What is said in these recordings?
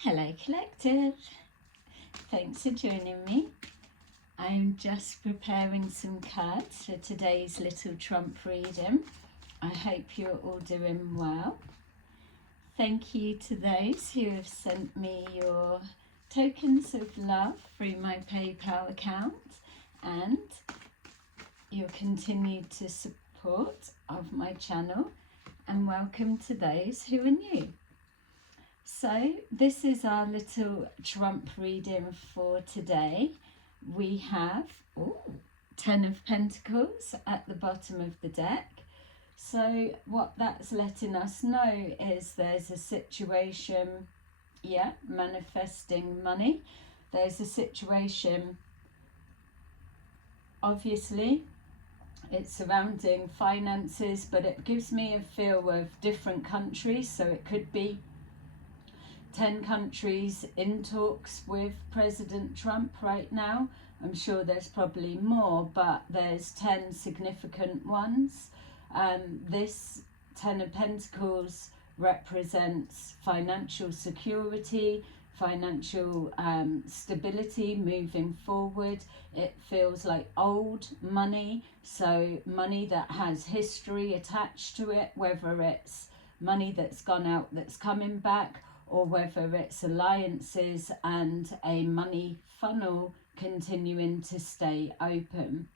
Hello Collective, thanks for joining me. I'm just preparing some cards for today's little Trump reading. I hope you're all doing well. Thank you to those who have sent me your tokens of love through my PayPal account and your continued support of my channel, and welcome to those who are new. So this is our little Trump reading for today. We have 10 of Pentacles at the bottom of the deck. So what that's letting us know is there's a situation, manifesting money. There's a situation, obviously, it's surrounding finances, but it gives me a feel of different countries. So it could be 10 countries in talks with President Trump right now. I'm sure there's probably more, but there's 10 significant ones. This 10 of Pentacles represents financial security, financial stability moving forward. It feels like old money, so money that has history attached to it, whether it's money that's gone out that's coming back, or whether it's alliances and a money funnel continuing to stay open.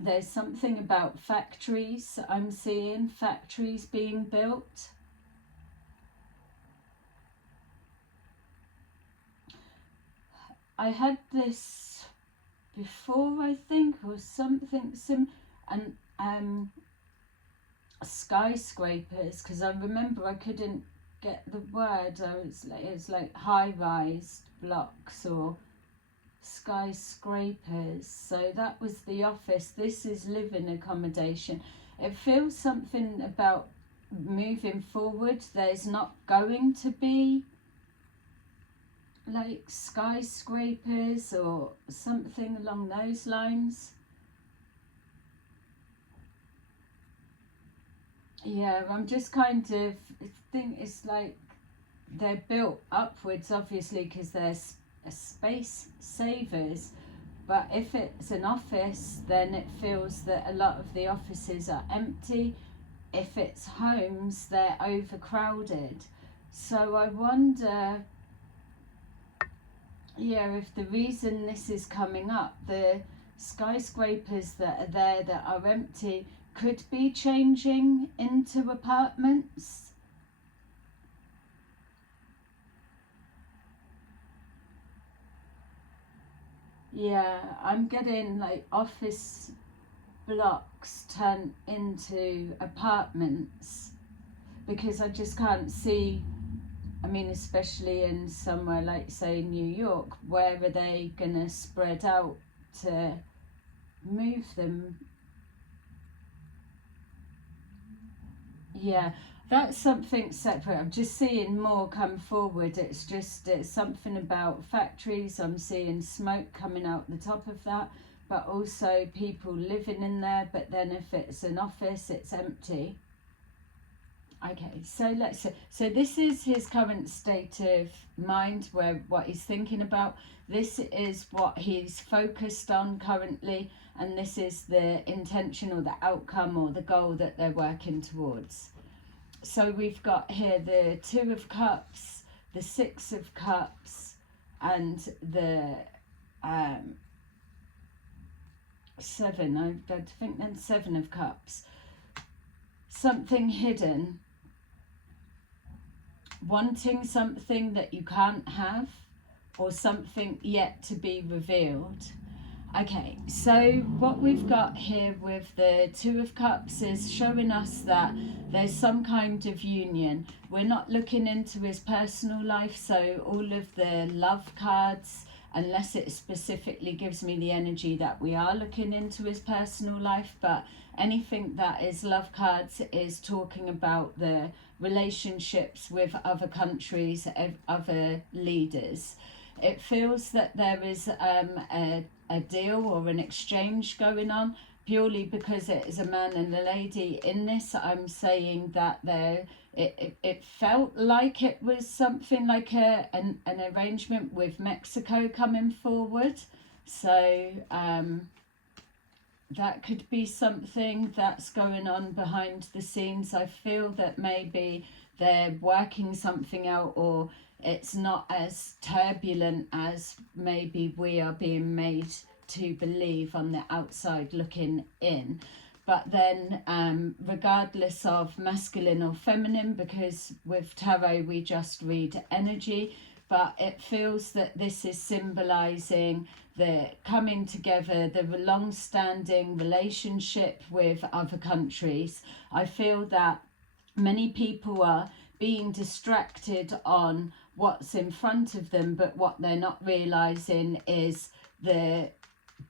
There's something about factories. I'm seeing factories being built. I had this before, I think, or something and skyscrapers, because I remember I couldn't get the word. It's like high-rise blocks or skyscrapers. So that was the office. This is living accommodation. It feels something about moving forward. There's not going to be like skyscrapers or something along those lines. Yeah, I'm just kind of think it's like they're built upwards, obviously, because they're space savers. But if it's an office, then it feels that a lot of the offices are empty. If it's homes, they're overcrowded. So I wonder, if the reason this is coming up, the skyscrapers that are there that are empty, could be changing into apartments. Yeah, I'm getting like office blocks turned into apartments, because I just can't see, I mean, especially in somewhere like, say, New York, where are they going to spread out to move them? Yeah, that's something separate. I'm just seeing more come forward. It's something about factories. I'm seeing smoke coming out the top of that, but also people living in there. But then if it's an office, it's empty. Okay, so so this is his current state of mind, where what he's thinking about. This is what he's focused on currently, and this is the intention or the outcome or the goal that they're working towards. So we've got here the 2 of Cups, the 6 of Cups, and the 7. I think then 7 of Cups. Something hidden. Wanting something that you can't have, or something yet to be revealed. Okay, so what we've got here with the 2 of Cups is showing us that there's some kind of union. We're not looking into his personal life, so all of the love cards, unless it specifically gives me the energy that we are looking into his personal life, but anything that is love cards is talking about the relationships with other countries, other leaders. It feels that there is a deal or an exchange going on, purely because it is a man and a lady in this. I'm saying that there it felt like it was something like an arrangement with Mexico coming forward. So that could be something that's going on behind the scenes. I feel that maybe they're working something out, or it's not as turbulent as maybe we are being made to believe on the outside looking in. But then regardless of masculine or feminine, because with tarot we just read energy, but it feels that this is symbolizing the coming together, the long-standing relationship with other countries. I feel that many people are being distracted on what's in front of them, but what they're not realizing is the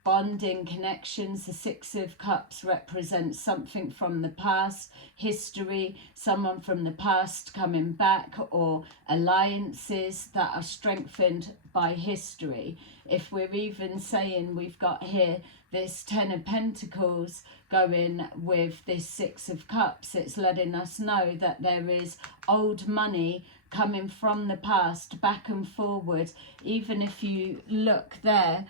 bonding connections. The Six of Cups represents something from the past, history, someone from the past coming back, or alliances that are strengthened by history. If we're even saying we've got here this Ten of Pentacles going with this Six of Cups, it's letting us know that there is old money coming from the past back and forward. Even if you look there,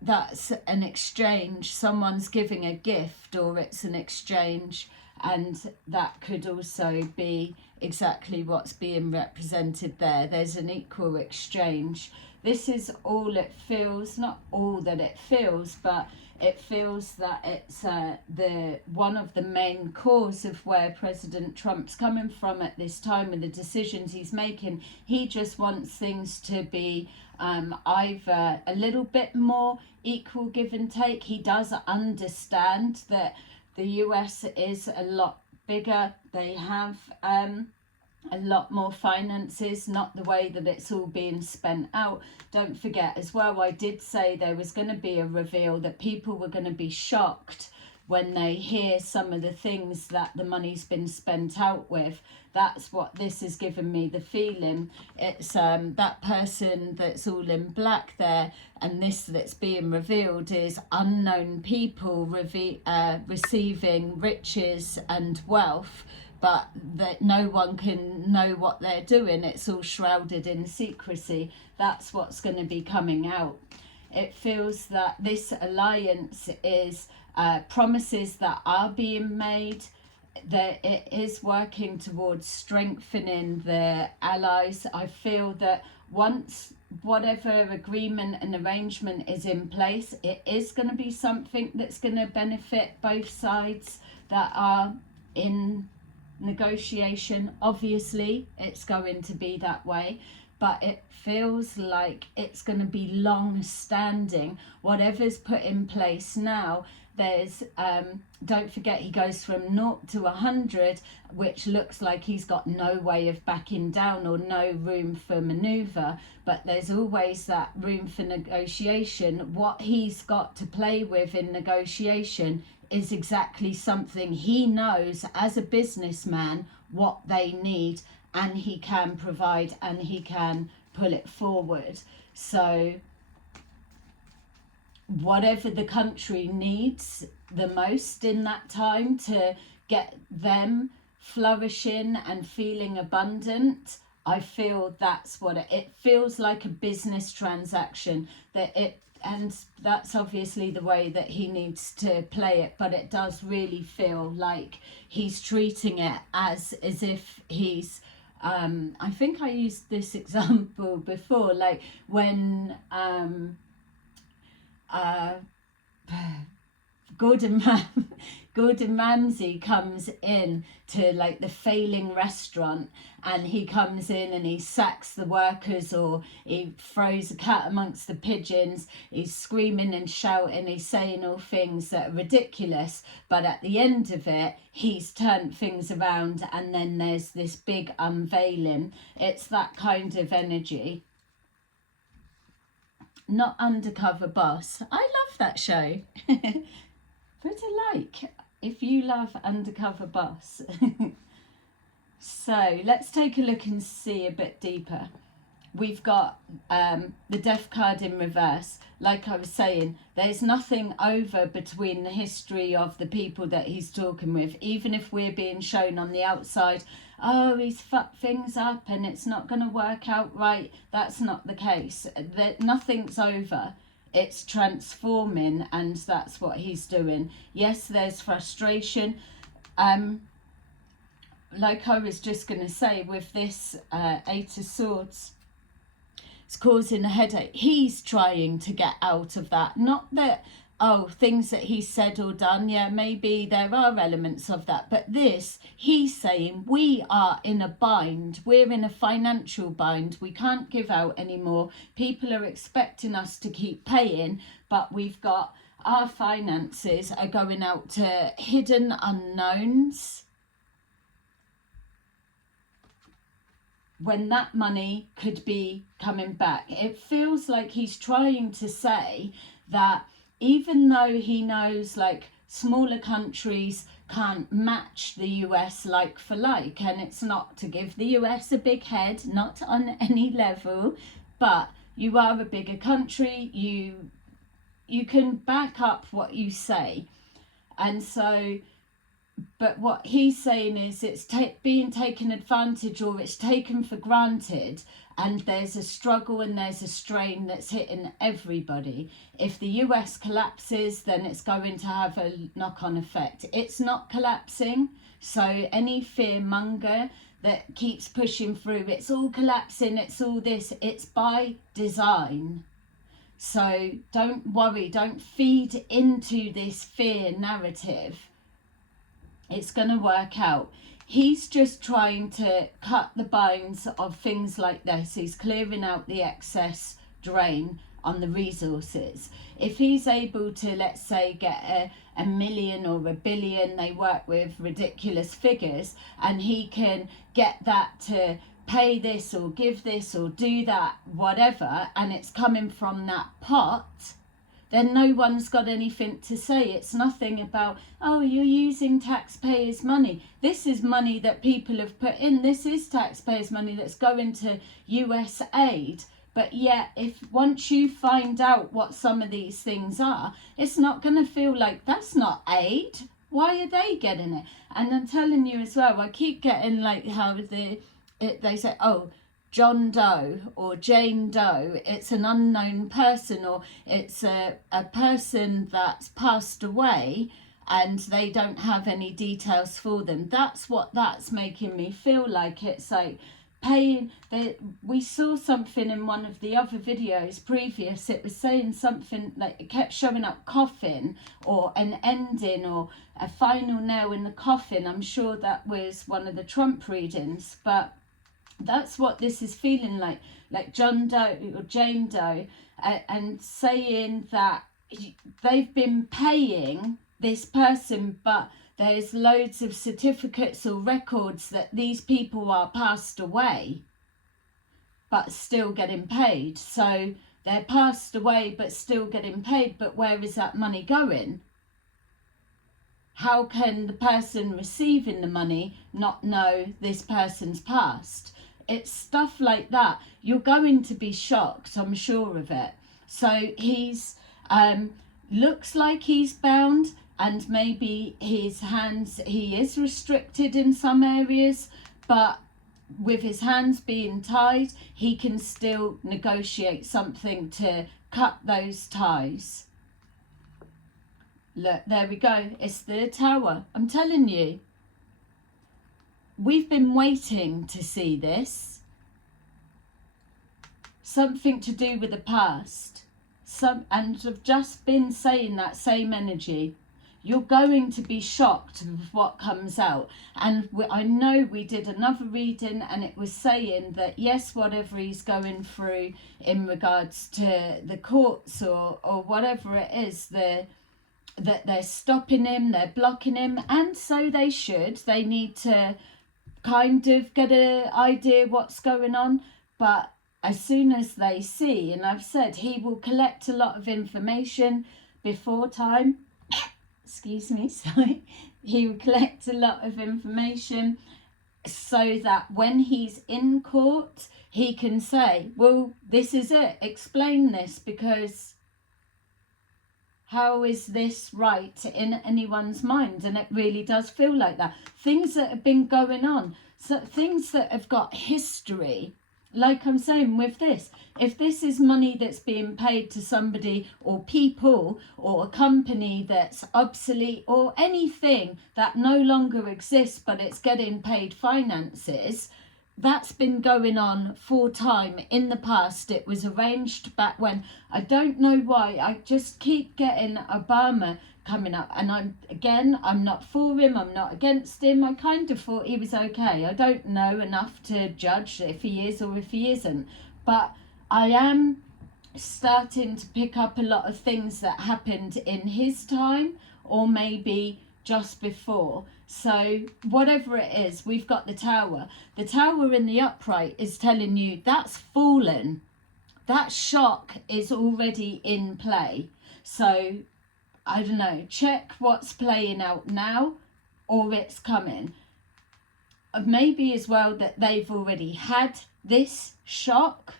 that's an exchange. Someone's giving a gift, or it's an exchange, and that could also be exactly what's being represented there. There's an equal exchange. This is all it feels, not all that it feels, but it feels that it's the one of the main cause of where President Trump's coming from at this time, and the decisions he's making. He just wants things to be either a little bit more equal, give and take. He does understand that the US is a lot bigger. They have a lot more finances, not the way that it's all being spent out. Don't forget as well, I did say there was going to be a reveal, that people were going to be shocked when they hear some of the things that the money's been spent out with. That's what this has given me the feeling. It's that person that's all in black there, and this that's being revealed is unknown people receiving riches and wealth, but that no one can know what they're doing. It's all shrouded in secrecy. That's what's going to be coming out. It feels that this alliance is promises that are being made, that it is working towards strengthening the allies. I feel that once whatever agreement and arrangement is in place, it is going to be something that's going to benefit both sides that are in negotiation. Obviously it's going to be that way, but it feels like it's going to be long standing. Whatever's put in place now, there's don't forget, he goes from 0 to 100, which looks like he's got no way of backing down or no room for maneuver, but there's always that room for negotiation. What he's got to play with in negotiation is exactly something he knows as a businessman what they need, and he can provide and he can pull it forward. So whatever the country needs the most in that time to get them flourishing and feeling abundant, I feel that's what it feels like, a business transaction. And that's obviously the way that he needs to play it, but it does really feel like he's treating it as if he's I think I used this example before, like when Gordon Ramsay comes in to like the failing restaurant, and he comes in and he sacks the workers, or he throws a cat amongst the pigeons. He's screaming and shouting, he's saying all things that are ridiculous, but at the end of it he's turned things around, and then there's this big unveiling. It's that kind of energy. Not Undercover Boss. I love that show. Put a like if you love Undercover Boss. So let's take a look and see a bit deeper. We've got the Death card in reverse. Like I was saying, there's nothing over between the history of the people that he's talking with. Even if we're being shown on the outside oh, he's fucked things up and it's not going to work out right. That's not the case. That nothing's over. It's transforming, and that's what he's doing. Yes, there's frustration. Like I was just going to say, with this Eight of Swords, it's causing a headache. He's trying to get out of that. Not that, oh, things that he said or done, yeah, maybe there are elements of that. But this, he's saying, we are in a bind. We're in a financial bind. We can't give out anymore. People are expecting us to keep paying, but we've got, our finances are going out to hidden unknowns, when that money could be coming back. It feels like he's trying to say that even though he knows like smaller countries can't match the US like for like, and it's not to give the US a big head, not on any level, but you are a bigger country, you can back up what you say. And so, but what he's saying is it's being taken advantage, or it's taken for granted, and there's a struggle and there's a strain that's hitting everybody. If the US collapses, then it's going to have a knock-on effect. It's not collapsing, so any fearmonger that keeps pushing through, it's all collapsing, it's all this, it's by design. So don't worry, don't feed into this fear narrative. It's going to work out. He's just trying to cut the bones of things like this. He's clearing out the excess drain on the resources. If he's able to, let's say, get a million or a billion, they work with ridiculous figures, and he can get that to pay this or give this or do that, whatever, and it's coming from that pot, then no one's got anything to say. It's nothing about, oh, you're using taxpayers' money. This is money that people have put in. This is taxpayers' money that's going to US aid. But yet, if once you find out what some of these things are, it's not going to feel like that's not aid. Why are they getting it? And I'm telling you as well, I keep getting like how they say, oh, John Doe or Jane Doe, it's an unknown person, or it's a person that's passed away and they don't have any details for them. That's what that's making me feel like. It's like paying. We saw something in one of the other videos previous, it was saying something like it kept showing up coffin or an ending or a final nail in the coffin. I'm sure that was one of the Trump readings, but that's what this is feeling like John Doe or Jane Doe, and saying that they've been paying this person, but there's loads of certificates or records that these people are passed away, but still getting paid. So they're passed away, but still getting paid. But where is that money going? How can the person receiving the money not know this person's passed? It's stuff like that. You're going to be shocked, I'm sure of it. So he's looks like he's bound, and maybe his hands, he is restricted in some areas, but with his hands being tied, he can still negotiate something to cut those ties. Look, there we go. It's the Tower. I'm telling you. We've been waiting to see this. Something to do with the past. And I've just been saying that same energy. You're going to be shocked with what comes out. And I know we did another reading and it was saying that, yes, whatever he's going through in regards to the courts or whatever it is, that they're stopping him, they're blocking him, and so they should. They need to kind of get an idea what's going on. But as soon as they see, and I've said he will collect a lot of information before time, excuse me, sorry, he will collect a lot of information so that when he's in court, he can say, well, this is it, explain this, because how is this right in anyone's mind? And it really does feel like that. Things that have been going on. So things that have got history, like I'm saying with this, if this is money that's being paid to somebody or people or a company that's obsolete or anything that no longer exists but it's getting paid finances, that's been going on for time in the past. It was arranged back when. I don't know why, I just keep getting Obama coming up, and I'm not for him, I'm not against him. I kind of thought he was okay. I don't know enough to judge if he is or if he isn't, but I am starting to pick up a lot of things that happened in his time or maybe just before. So whatever it is, we've got the tower in the upright is telling you that's fallen. That shock is already in play. So I don't know, check what's playing out now or it's coming. Maybe as well that they've already had this shock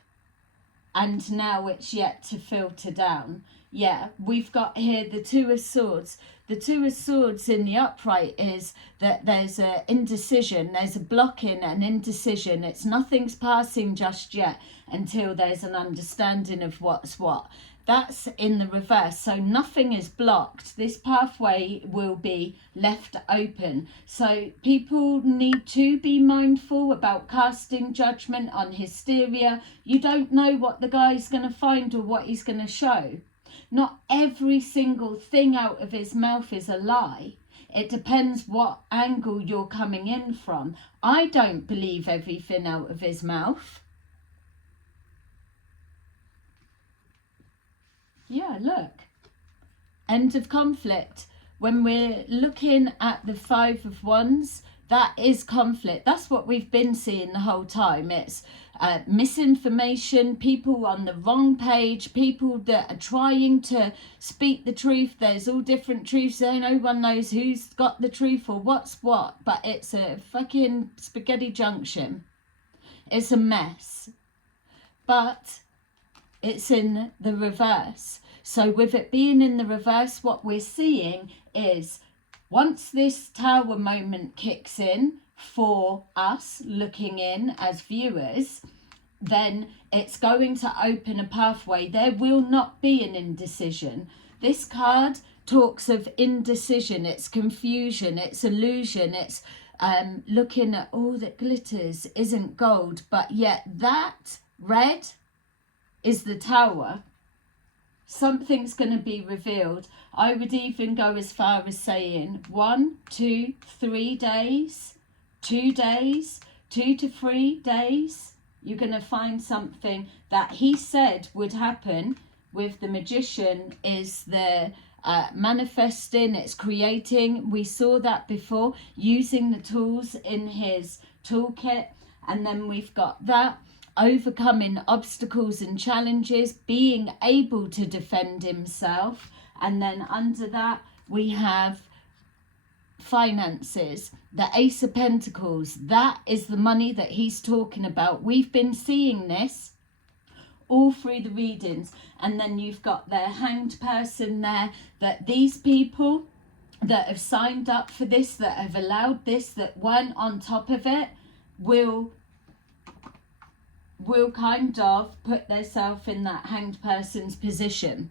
and now it's yet to filter down. Yeah, we've got here the Two of Swords. The Two of Swords in the upright is that there's an indecision, there's a blocking and indecision. It's nothing's passing just yet until there's an understanding of what's what. That's in the reverse, so nothing is blocked. This pathway will be left open. So people need to be mindful about casting judgment on hysteria. You don't know what the guy's going to find or what he's going to show. Not every single thing out of his mouth is a lie. It depends what angle you're coming in from. I don't believe everything out of his mouth. Yeah, look. End of conflict. When we're looking at the Five of Wands, that is conflict. That's what we've been seeing the whole time. It's misinformation, people on the wrong page, people that are trying to speak the truth. There's all different truths there. No one knows who's got the truth or what's what. But it's a fucking spaghetti junction. It's a mess. But it's in the reverse. So with it being in the reverse, what we're seeing is once this tower moment kicks in for us looking in as viewers, then it's going to open a pathway. There will not be an indecision. This card talks of indecision. It's confusion. It's illusion. It's looking at all that glitters isn't gold. But yet that red is the tower. Something's going to be revealed. I would even go as far as saying 1, 2, 3 days, 2 days, 2 to 3 days. You're going to find something that he said would happen with the Magician is the manifesting, it's creating. We saw that before, using the tools in his toolkit. And then we've got that. Overcoming obstacles and challenges, being able to defend himself. And then under that we have finances, the Ace of Pentacles. That is the money that he's talking about. We've been seeing this all through the readings. And then you've got their hanged person there, that these people that have signed up for this, that have allowed this, that weren't on top of it, will kind of put themselves in that hanged person's position,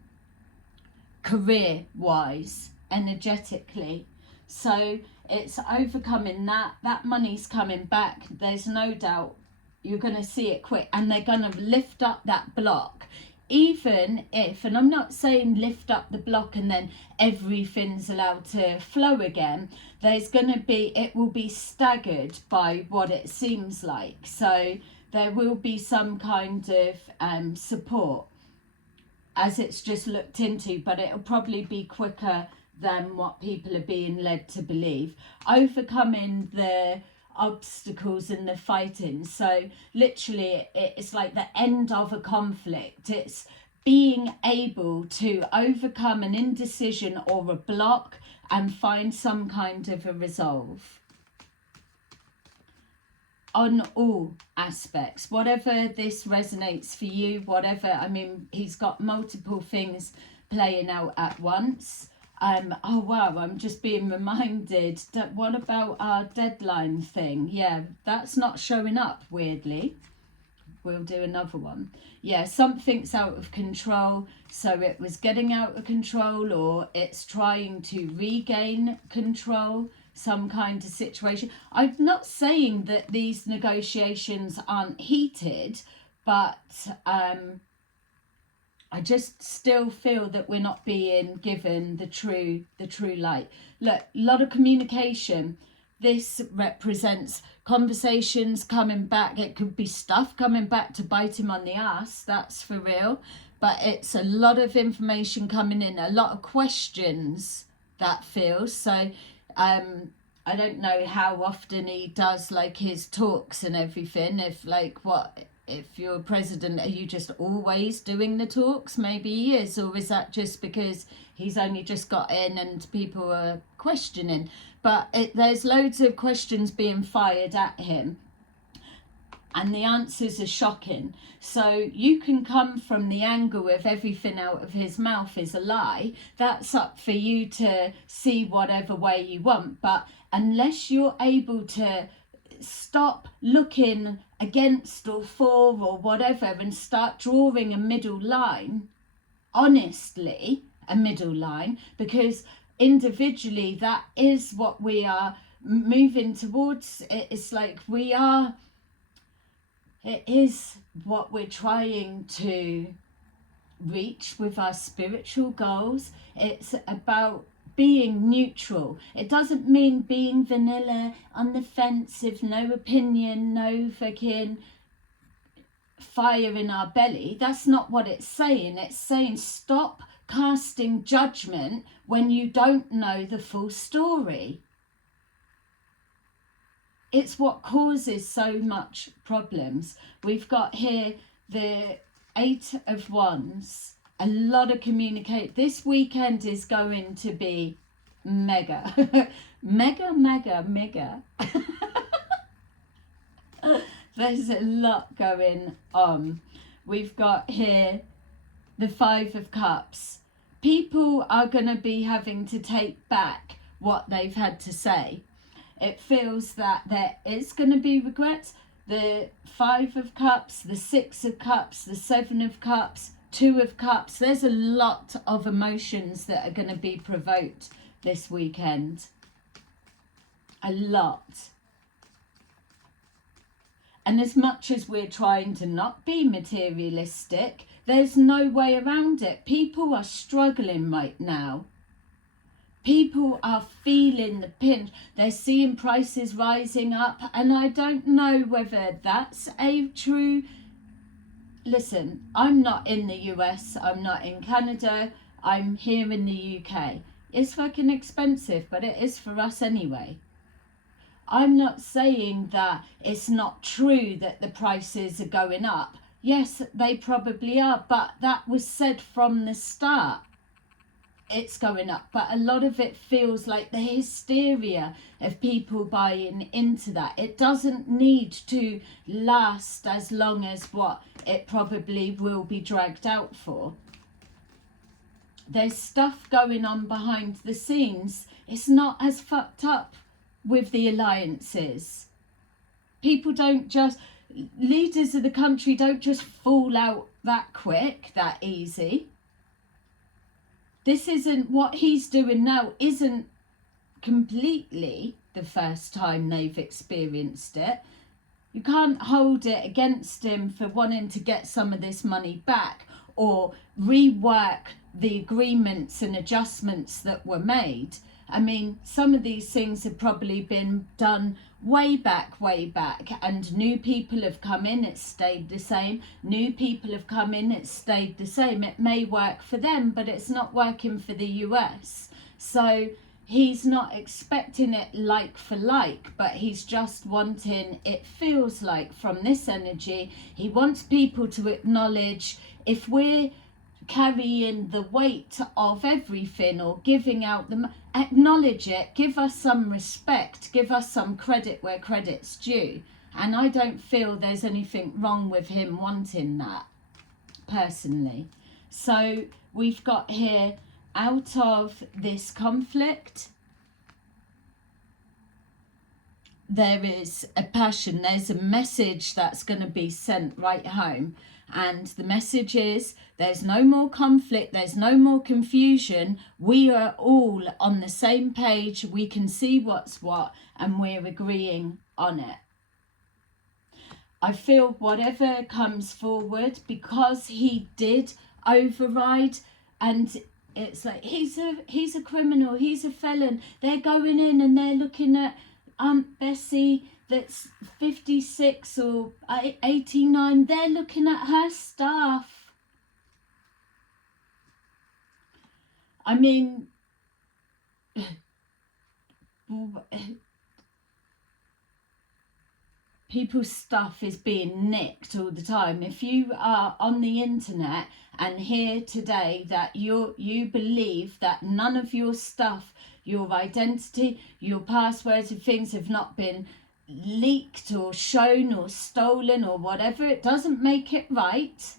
career wise, energetically. So it's overcoming that money's coming back. There's no doubt. You're going to see it quick, and they're going to lift up that block. Even if, and I'm not saying lift up the block and then everything's allowed to flow again, there's going to be, it will be staggered by what it seems like. So there will be some kind of support as it's just looked into, but it'll probably be quicker than what people are being led to believe. Overcoming the obstacles and the fighting. So literally it's like the end of a conflict. It's being able to overcome an indecision or a block and find some kind of a resolve on all aspects, whatever this resonates for you, whatever. I mean, he's got multiple things playing out at once. Oh wow, I'm just being reminded that what about our deadline thing? Yeah, that's not showing up, weirdly. We'll do another one. Yeah, something's out of control. So it was getting out of control, or it's trying to regain control, some kind of situation. I'm not saying that these negotiations aren't heated, but I just still feel that we're not being given the true light. Look, a lot of communication. This represents conversations coming back. It could be stuff coming back to bite him on the ass, that's for real. But it's a lot of information coming in, a lot of questions, that feels. So I don't know how often he does like his talks and everything. If like what, if you're president, are you just always doing the talks? Maybe he is, or is that just because he's only just got in and people are questioning? But there's loads of questions being fired at him, and the answers are shocking. So you can come from the angle of everything out of his mouth is a lie. That's up for you to see whatever way you want. But unless you're able to stop looking against or for or whatever and start drawing a middle line, honestly, a middle line, because individually that is what we are moving towards. It's like it is what we're trying to reach with our spiritual goals. It's about being neutral. It doesn't mean being vanilla, on the fence, with no opinion, no fucking fire in our belly. That's not what it's saying. It's saying stop casting judgment when you don't know the full story. It's what causes so much problems. We've got here the 8 of Wands. A lot of communicate. This weekend is going to be mega. mega. There's a lot going on. We've got here the 5 of Cups. People are going to be having to take back what they've had to say. It feels that there is going to be regrets. The 5 of Cups, the 6 of Cups, the 7 of Cups, 2 of Cups. There's a lot of emotions that are going to be provoked this weekend. A lot. And as much as we're trying to not be materialistic, there's no way around it. People are struggling right now. People are feeling the pinch. They're seeing prices rising up. And I don't know whether that's a true... Listen, I'm not in the US. I'm not in Canada. I'm here in the UK. It's fucking expensive, but it is for us anyway. I'm not saying that it's not true that the prices are going up. Yes, they probably are. But that was said from the start. It's going up, but a lot of it feels like the hysteria of people buying into that. It doesn't need to last as long as what it probably will be dragged out for. There's stuff going on behind the scenes. It's not as fucked up with the alliances. People don't just... Leaders of the country don't just fall out that quick, that easy. This isn't, what he's doing now isn't completely the first time they've experienced it. You can't hold it against him for wanting to get some of this money back or rework the agreements and adjustments that were made. I mean, some of these things have probably been done way back, and new people have come in, it's stayed the same. New people have come in, it's stayed the same. It may work for them, but it's not working for the US. So he's not expecting it like for like, but he's just wanting, it feels like from this energy, he wants people to acknowledge, if we're carrying the weight of everything or giving out the... Acknowledge it, give us some respect, give us some credit where credit's due. And I don't feel there's anything wrong with him wanting that, personally. So we've got here out of this conflict, there is a passion, there's a message that's going to be sent right home. And the message is, there's no more conflict, there's no more confusion. We are all on the same page. We can see what's what, and we're agreeing on it. I feel whatever comes forward, because he did override, and it's like, he's a criminal, he's a felon. They're going in and they're looking at Aunt Bessie that's 56 or 89. They're looking at her stuff. I mean, people's stuff is being nicked all the time. If you are on the internet and hear today that you believe that none of your stuff, your identity, your passwords and things have not been leaked or shown or stolen or whatever, it doesn't make it right.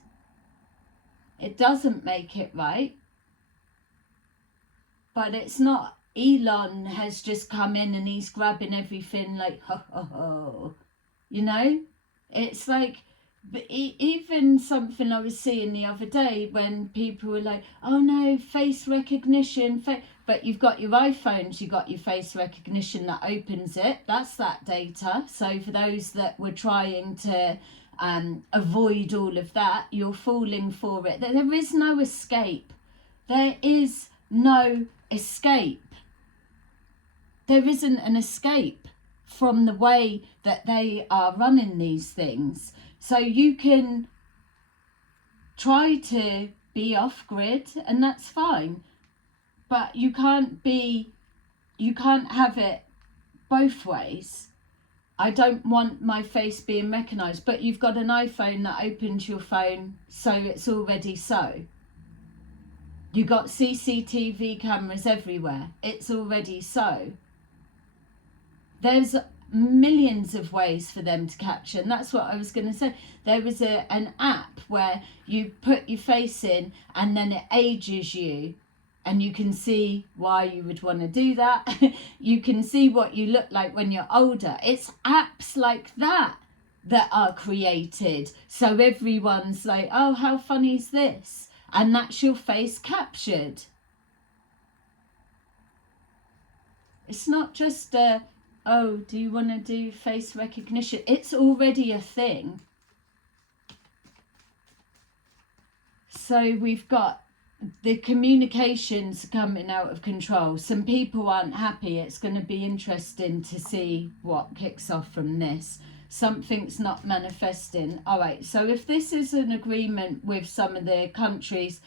It doesn't make it right. But it's not Elon has just come in and he's grabbing everything like, ho, ho, ho. You know? It's like, even something I was seeing the other day when people were like, oh no, face recognition. But you've got your iPhones, you've got your face recognition that opens it. That's that data. So for those that were trying to avoid all of that, you're falling for it. There is no escape. There is no escape. There isn't an escape from the way that they are running these things. So you can try to be off grid, and that's fine. But you can't have it both ways. I don't want my face being recognised, but you've got an iPhone that opens your phone, so it's already so. You've got CCTV cameras everywhere. It's already so. There's millions of ways for them to capture, and that's what I was going to say. There was an app where you put your face in and then it ages you, and you can see why you would want to do that. You can see what you look like when you're older. It's apps like that that are created, so everyone's like, oh, how funny is this? And that's your face captured. It's not just oh, do you want to do face recognition? It's already a thing. So we've got the communications coming out of control. Some people aren't happy. It's going to be interesting to see what kicks off from this. Something's not manifesting. All right, so if this is an agreement with some of the countries,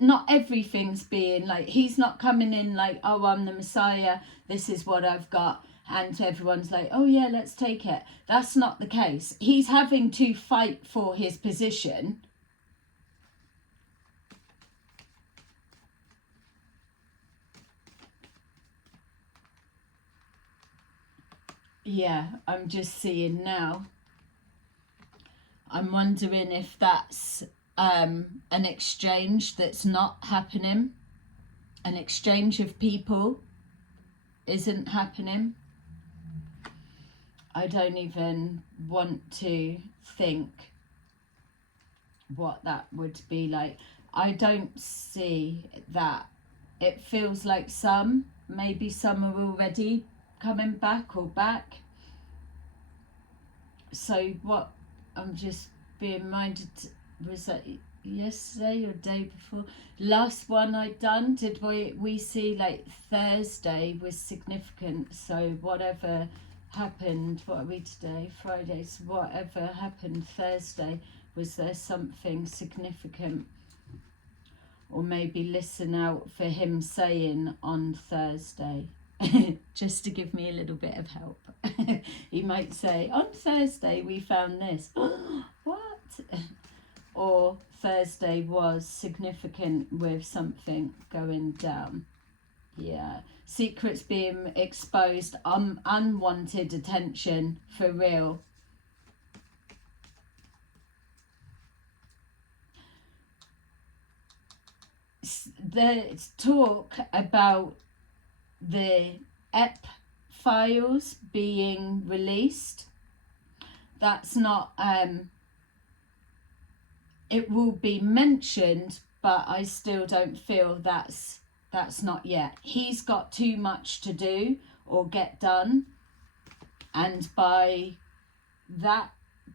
not everything's being like, he's not coming in like, oh, I'm the Messiah, this is what I've got, and everyone's like, oh yeah, let's take it. That's not the case. He's having to fight for his position. Yeah, I'm just seeing now. I'm wondering if that's an exchange that's not happening. An exchange of people isn't happening. I don't even want to think what that would be like. I don't see that. It feels like maybe some are already coming back or back. So what I'm just being reminded, was that yesterday or day before? Last one I'd done, did we see like Thursday was significant. So whatever happened, what are we today? Friday. So whatever happened Thursday, was there something significant? Or maybe listen out for him saying on Thursday, just to give me a little bit of help. He might say, on Thursday we found this. What? Or Thursday was significant with something going down. Yeah. Secrets being exposed, unwanted attention, for real. there's talk about the EP files being released. That's not, it will be mentioned, but I still don't feel that's not yet. He's got too much to do or get done, and by that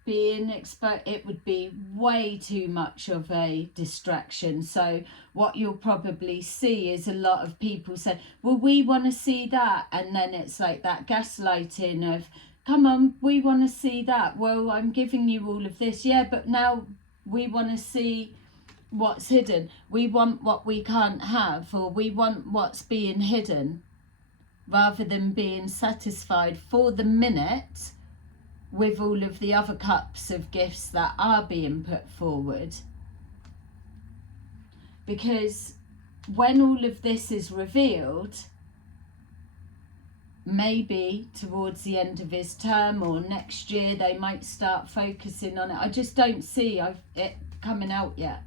being expert, it would be way too much of a distraction. So what you'll probably see is a lot of people say, well, we want to see that, and then it's like that gaslighting of, come on, we want to see that. Well, I'm giving you all of this, yeah, but now we want to see what's hidden. We want what we can't have, or we want what's being hidden, rather than being satisfied for the minute with all of the other cups of gifts that are being put forward. Because when all of this is revealed, maybe towards the end of his term or next year, they might start focusing on it. I just don't see it coming out yet.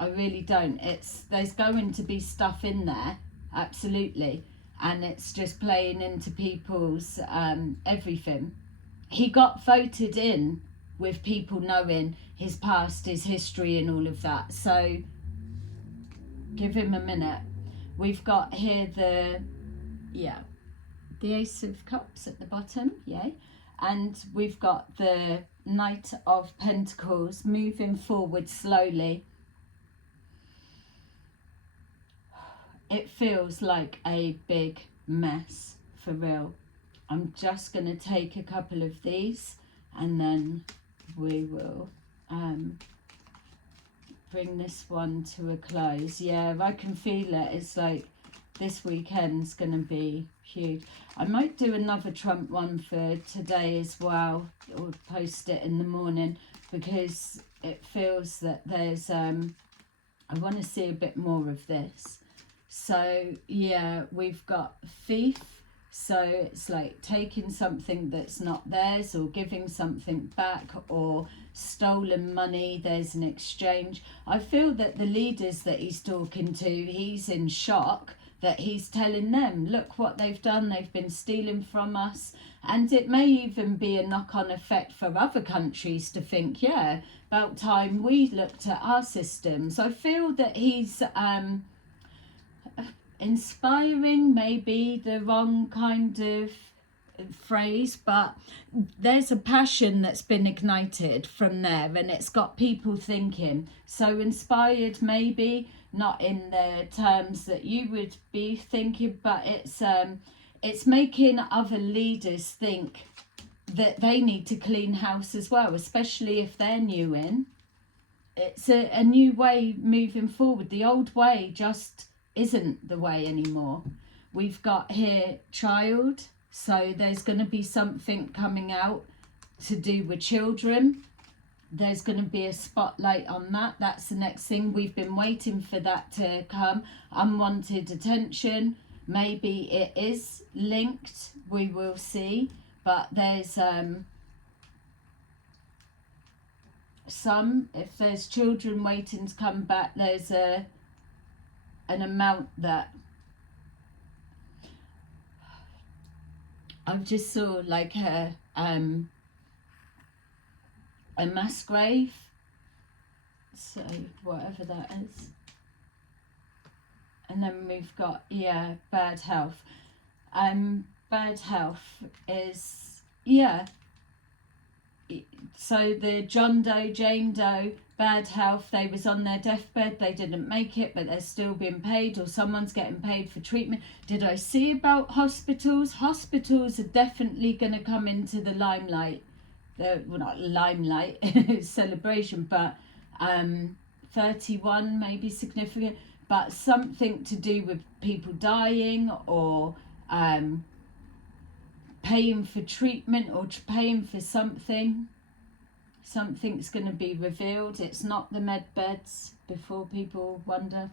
I really don't. There's going to be stuff in there, absolutely, and it's just playing into people's everything. He got voted in with people knowing his past, his history and all of that. So give him a minute. We've got here the Ace of Cups at the bottom, yay. And we've got the Knight of Pentacles moving forward slowly. It feels like a big mess, for real. I'm just going to take a couple of these and then we will bring this one to a close. Yeah, I can feel it. It's like this weekend's going to be huge. I might do another Trump one for today as well, or post it in the morning, because it feels that there's, I want to see a bit more of this. So yeah, we've got Thief. So it's like taking something that's not theirs, or giving something back, or stolen money. There's an exchange. I feel that the leaders that he's talking to, he's in shock that he's telling them, look what they've done. They've been stealing from us. And it may even be a knock-on effect for other countries to think, yeah, about time we looked at our systems. I feel that he's inspiring, maybe the wrong kind of phrase, but there's a passion that's been ignited from there, and it's got people thinking. So inspired, maybe not in the terms that you would be thinking, but it's making other leaders think that they need to clean house as well, especially if they're new in. It's a new way moving forward. The old way just isn't the way anymore. We've got here child, so there's going to be something coming out to do with children. There's going to be a spotlight on that. That's the next thing. We've been waiting for that to come. Unwanted attention. Maybe it is linked. We will see. But there's if there's children waiting to come back, there's an amount that I've just saw, like a mass grave, so whatever that is. And then we've got, yeah, bad health. Bad health is, yeah, so the John Doe, Jane Doe, bad health, they was on their deathbed, they didn't make it, but they're still being paid, or someone's getting paid for treatment. Did I see about hospitals? Hospitals are definitely going to come into the limelight. Well, not limelight, celebration, but 31 may be significant, but something to do with people dying, or paying for treatment, or paying for something. Something's going to be revealed. It's not the med beds, before people wonder.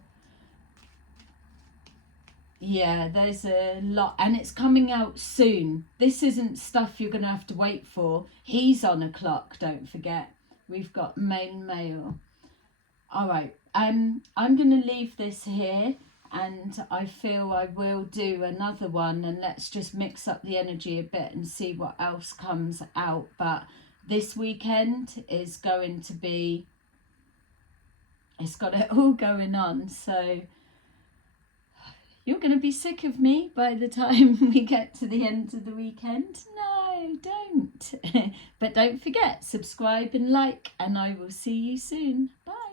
Yeah, there's a lot, and it's coming out soon. This isn't stuff you're going to have to wait for. He's on a clock, don't forget. We've got main mail. All right, I'm going to leave this here. and I feel I will do another one, and let's just mix up the energy a bit and see what else comes out. But this weekend is going to be, it's got it all going on, so you're going to be sick of me by the time we get to the end of the weekend. No, don't. But don't forget, subscribe and like, and I will see you soon. Bye.